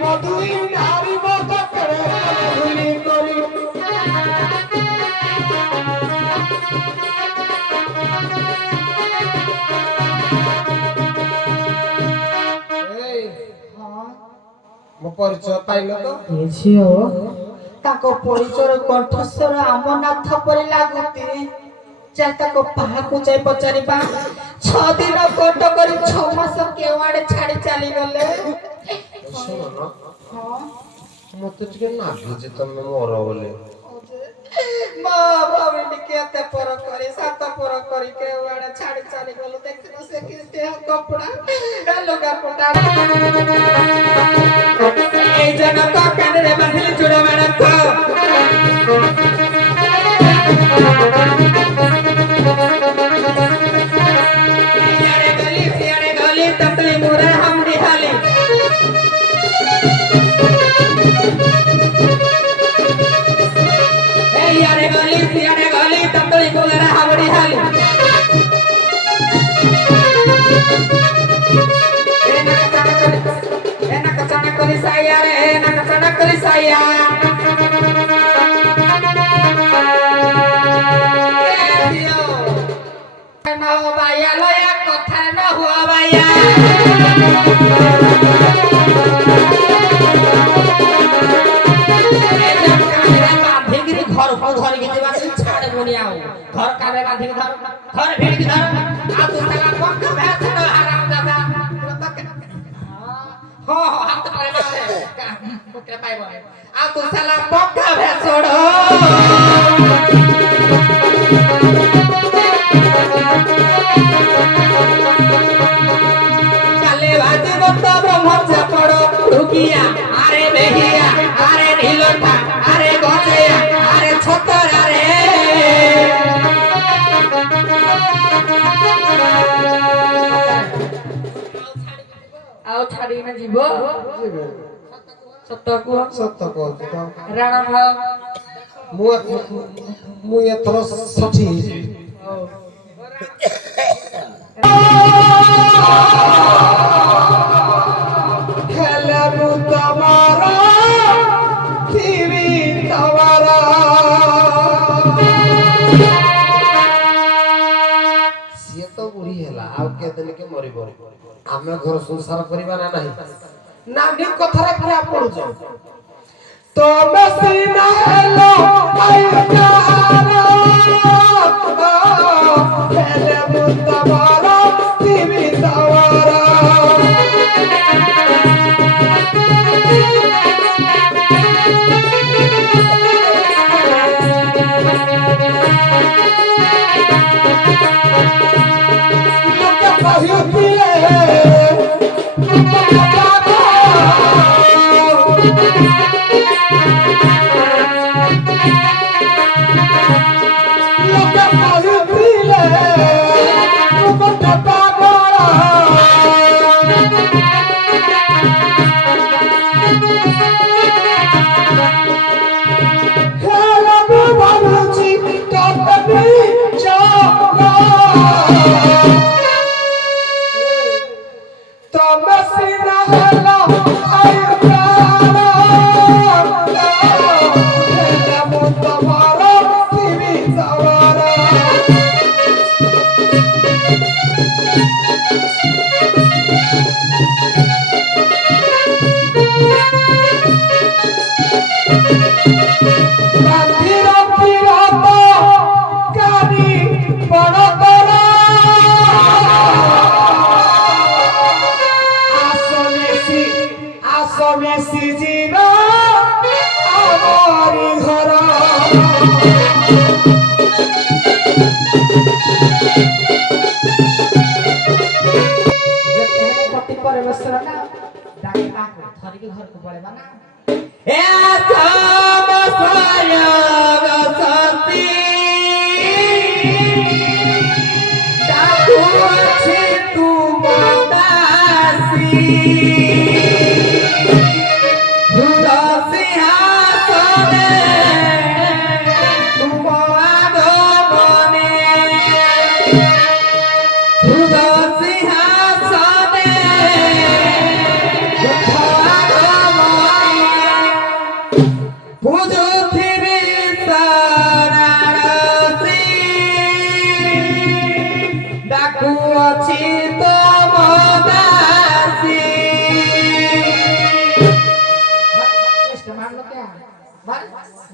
মধুই নারী মত করে মধুলি করি ମୋ ପରିଚୟ ପାଇଲ ତ ଝିଅ ତାଙ୍କ ପରିଚୟ କଣ୍ଠସ୍ୱର ଆମନାଥ ପରି ଲାଗୁଛି ଯା ତାକୁ ପାହାକୁ ଯାଇ ପଚାରିବା 6 ଦିନ କଟ କରି 6 ମାସ କେଉଁଆଡେ ଛାଡି ଚାଲିଗଲେ ଶୁଣ ମତେ ଟିକେ ଲାଗୁଛି ତମେ ମୋର ବୋଲି ମା ଭାବିଲି କେତେ ପର କରି 7 ପର କରି କେଉଁଆଡେ ଛାଡି ଚାଲିଗଲେ ଦେଖିଲ ସେ କି ଦେହ କପଡା ଲୁଗା ପଟା এই জন্য তো কানে বাঁধিলি চূড়া মারাক ইয়ারে গলি সিয়ারে গলি ততলি মুরে হাম দিহালি এই ইয়ারে গলি সিয়ারে গলি ততলি মুরে হাম দিহালি enak kacana kali saya enak kacana kali saya mau bayar lo ya kota na hua bayar घर को घर के देवा से छाड़ बोनी आओ घर काले बांधी के धर घर भीड़ के धर आ तू साला पक्का भैंस न हराम दादा हो हाथ परे मारे पुत्र पाइबो आ तू साला पक्का भैंस छोड़ो चले बाजी मत ब्रह्मचा पड़ो रुकिया अरे बेहिया अरे नीलोटा अरे गोचया अरे छोतर अरे आओ छाड़ी में जीवो सत्य को राणा भाव ମୁଁ ଏଥର ସଠି ହେଇଯିବି ହେଲେ ମୁଁ ତମର ଥିବି ତମର ସିଏ ତ ବୁଢୀ ହେଲା ଆଉ କେତେ ଦିନ ମରିବ ଆମେ ଘର ସଂସାର କରିବା ନା ନାହିଁ ନାନୀ କଥାରେ ପୁରା ପଡୁଛ ତମେ ସିନା ହେଲୋ ହେଲେ ମୁଁ ତମର ଥିବି ତମର ଲୋକେ କହିଥିଲେ घर को पड़ेगा ना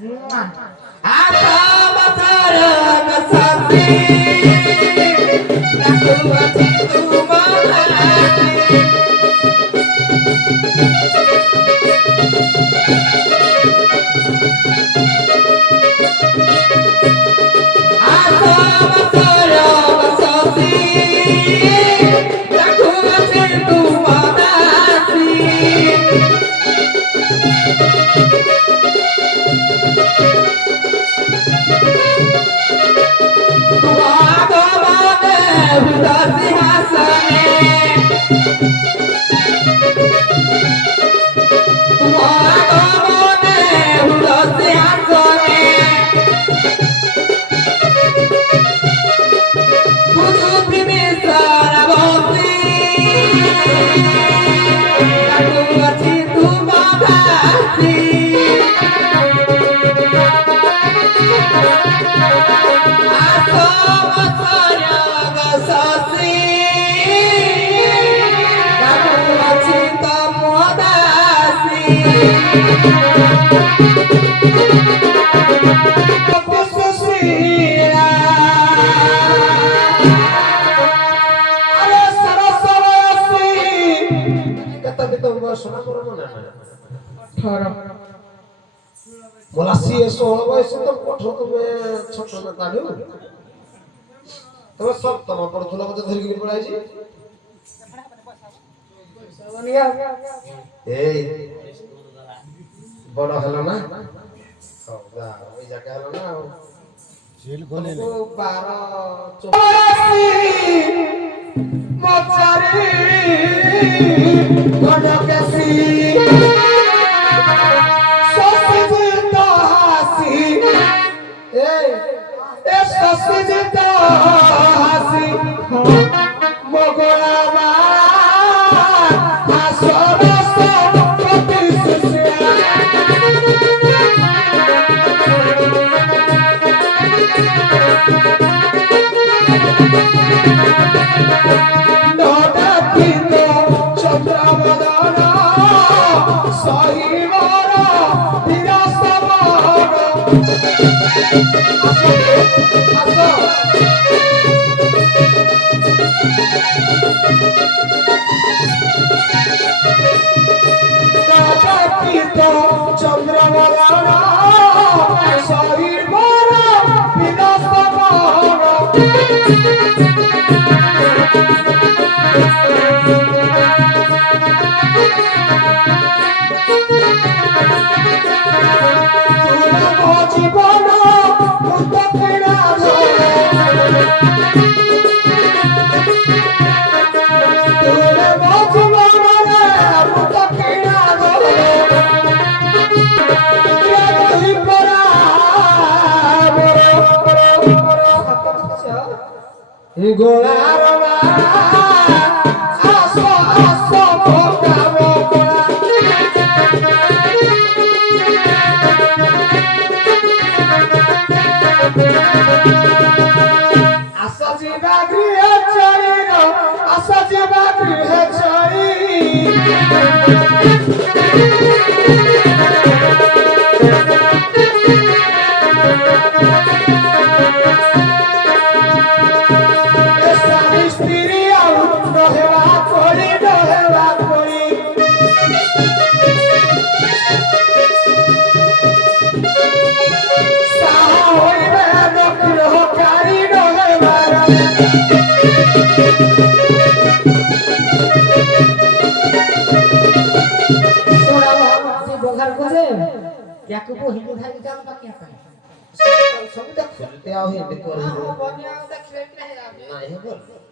Asa masarang sasi Aku cintu menghati Asa masarang sasi Aku cintu menghati बोला सीए 16 বয়সে তো কঠোর তুমি ছোট না তাড়ু তবে সব তোমার পড়তুলা মধ্যে ধরে গিয়ে পড়াইছি এই বড় হলো না যা ওই জায়গা হলো না ঝিল গলে 12 মচারি গডকেসি গোলার আসো আসো ভোগাবো আসো জিবা গৃহ চরি আসো জিবা গৃহ চরি याकू को हिंदू भाई का क्या करे सब तक खुलते आओ ये बिल्कुल हां बनिया उदा खिले के है नहीं बोल